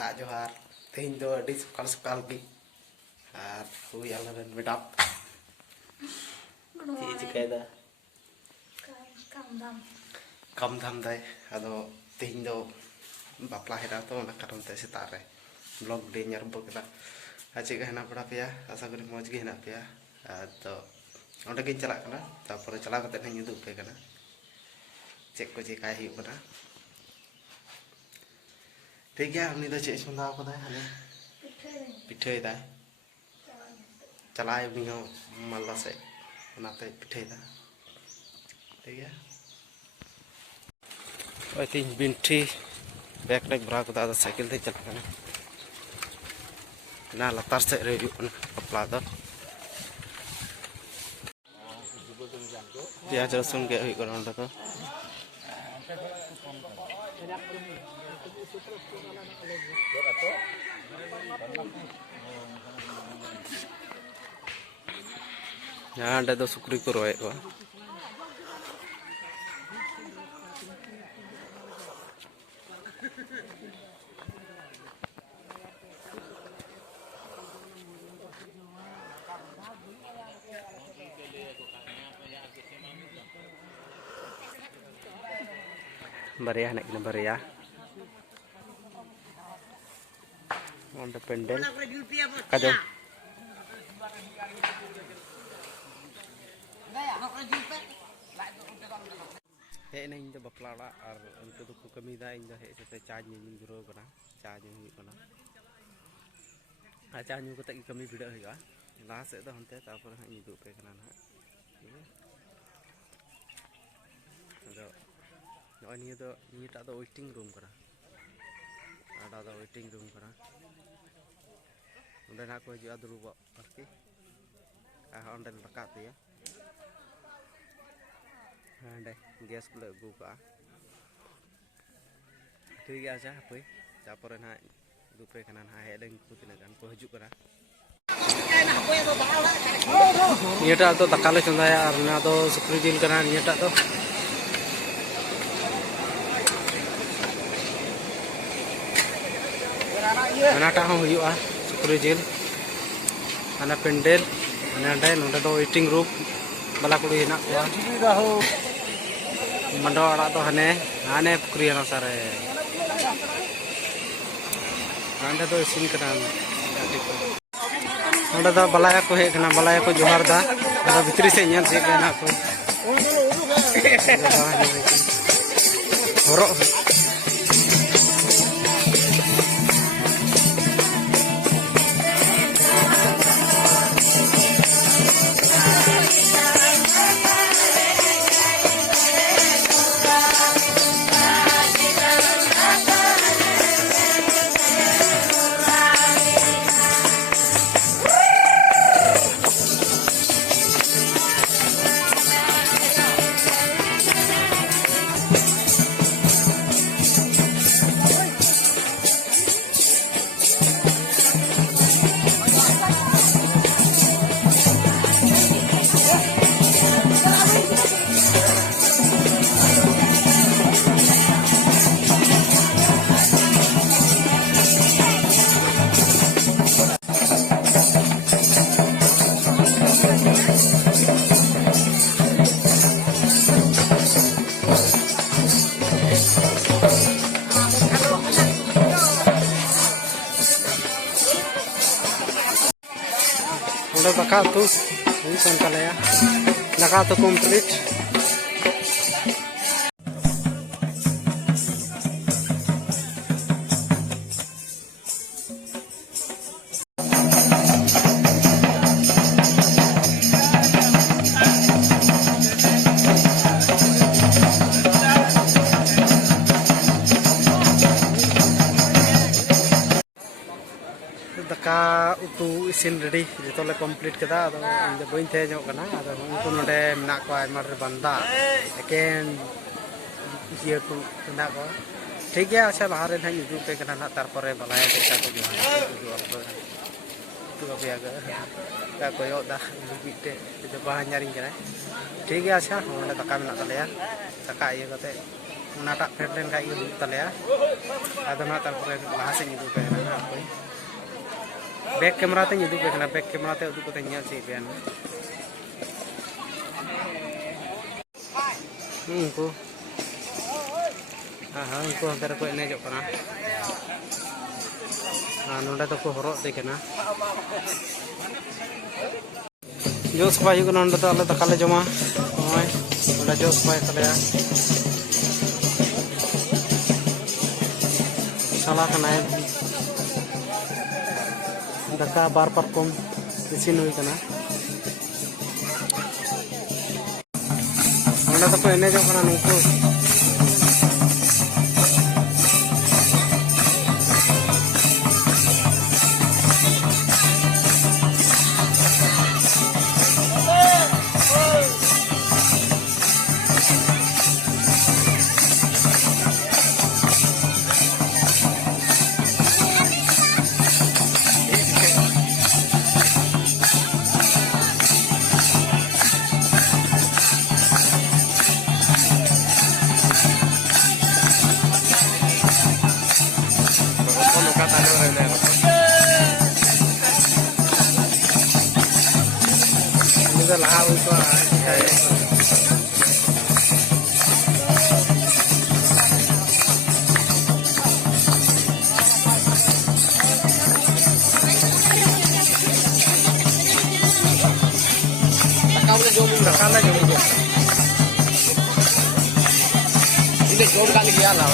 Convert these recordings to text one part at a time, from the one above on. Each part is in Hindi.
Sita Johar, Tindo di sekal gi. Hui alaran medap. Cikeda. Kam dham dai. Ado Tindo bapla hera to na karon te sita re. Vlog de nyar bo kita. Acik hena pura pia, asa kori moj gi hena pia. Ado onde gin chalak kana, tapore chala kate na nyudu pe kana. Cek ko cikai hiu kana. ठीक है हमने तो चेस में दाव को दाए हने पिठे दाए चलाए भी हो मल्ला से बनाते पिठे दाए ठीक है और तीन बिंठी बैक नेक भरा को दादा साइकिल थे चला करना ना लतार से रेडी कपड़ा दो dia langsung kayak gitu orang tu ya ada tu sukri kuroy ko Baria naik kena baria. Onda pendel. Kado. Hei na inda bapla la ar untu tu kami da inda hei sete charge ni juro kana. Charge ni kana. A charge ni ko tak kami video hoiga. La se da honte tapor ha ni du pe kana na. Ado Nah ini tak ada waiting room kena, ada waiting room kena. Udah nak aku juga dulu pasti, online dekat ya. Ada gas pula buka. Itu ya aja apa? Caporan nak dupe kanan hai ada ikutin kan, aku hajuk kena. Ini tak tu tak kalah contoh ya, arna tu sukrijil kena ini tak tu. Mana tak hong hiu sukri jil, mana pendel, mana ada nunda do waiting room, bala kuli nak kuah. Mando ada tu hane pukri yang sare. Anda tu isin kena. Anda tu balai aku hek kena balai aku johar dah, ada fitri senyap sih kena aku. Horok. Udah bakal tuh, ini kontal ya, nakal tuh komplit. Daka utu isin ready jito le complete kita atau inde boin the nyok kana atau unku node menak ko aimar banda eken iye ku menak ko ठीक है अच्छा बाहर है यूट्यूब पे करना तारपरे balaya kita ko jual tu apa ya ga koyo da bite itu bahan nyaring kana ठीक है अच्छा हमने taka menak kale ya taka iye kate unatak perlen kai ibu talya ada na tarpore laha se idu pe na koi back camera te idu pe na back camera te udu ko te nyal si pian ko ko antara ko ene jok kana नोडे तो को हरो दे कना जोस पाई को नोडे तो आले दकाले जमा होय नोडे जोस पाई तले साला कना दका बार पर कम इसिन हुई कना नोडे तो को एने जो कना नुको lahat ito nakala jom ini jom kali dia lah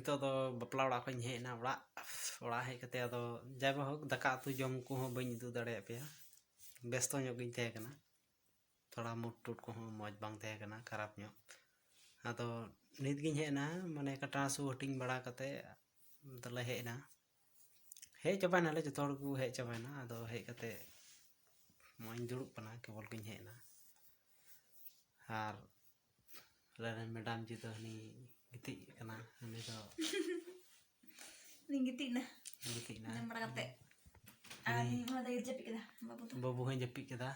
nito do bapla ora ko he na ora he kate ado jaba hok daka tu jom ko ho bain du dare pe besto nyok gin te kana thoda mut tut ko moj bang te kana kharap nyok ado nit gin he na mane kata su hoting bada kate tale he na he chaba na le jotor ku he chaba na ado he kate moin durup pana kebol gin he na ar laren madam ji to ni giti kana ani do ning giti na namra kate ani ma da jepi kada babu han jepi kada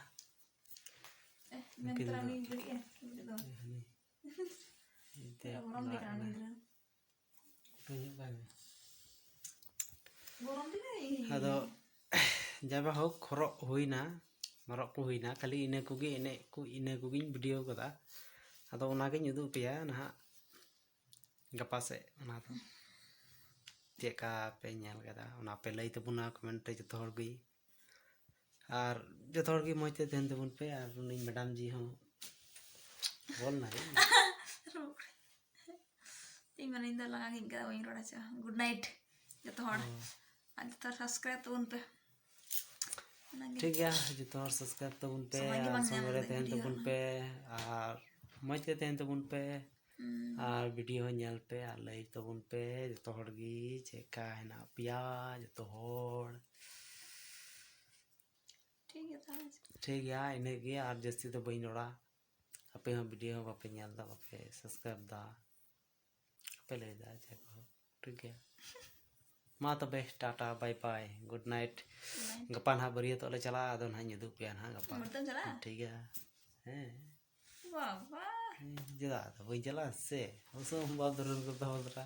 mentra ni giti ya do inte orang di kana ni tunjuk kan gorom di nai ado jaba hok khorok huina marok ko huina kali ine kugi ine kugi video kada ado ona ge nyudu pe ya nah gapa se ona to cheka pe nyal kada ona pe lay tabuna comment te jotor gi ar jotor gi moite den tabun pe ar uni madam ji ho bol na ti maninda laga gin kada wing roda cha good night jotor Ada tersubscribe tuh pe. ठीक है जो सब्सक्राइब तबन पे संगे तहन तबन पे और मज के तहन तबन पे और वीडियो नेल पे और लाइक तबन पे जो हड़गी चेका हेना पिया जो हड़ ठीक है इन्हें गे और जस्ती तो बई नोड़ा अपे हम वीडियो बापे नेल दा बापे सब्सक्राइब दा पे ले दा ठीक है मा तबे tata bye bye good night गपा ना बरिया तो ले चला आदो ना युदु पे ना गपा ठीक है हैं बाबा जदा तो बई चला से उसो हम बात दरन को तो होदरा